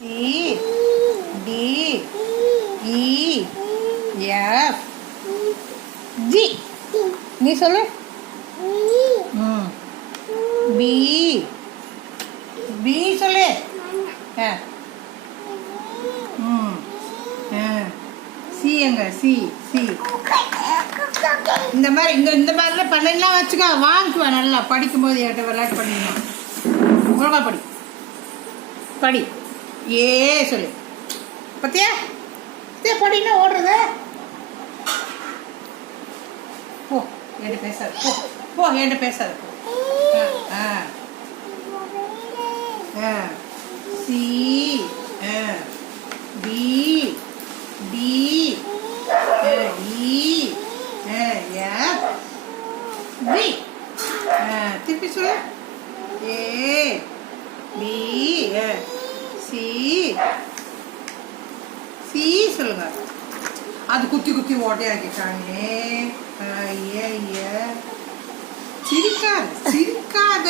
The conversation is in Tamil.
C D E F G நீ சொல்லு. B B சொல்லு. C எங்க C C இந்த மாதிரி இந்த மாதிரிலாம் பண்ணலாம் வச்சுக்கோ. வாங்கிக்குவேன் நல்லா படிக்கும்போது என்கிட்ட விளையாட்டு பண்ணிக்கலாம். ஒழுங்கா படி படி. ஏ சொல்லு. பத்தியா படினா ஓடுறத. போ என்கிட்ட பேசாது. போ போ என்கிட்ட பேசாது. C D D E F B. திருப்பி சொல்லு. ஏ பி சி சி சொல்லுங்க. அது குத்தி குத்தி ஓட்டையாக்கிட்டாங்க. சிரிக்காத சிரிக்காத.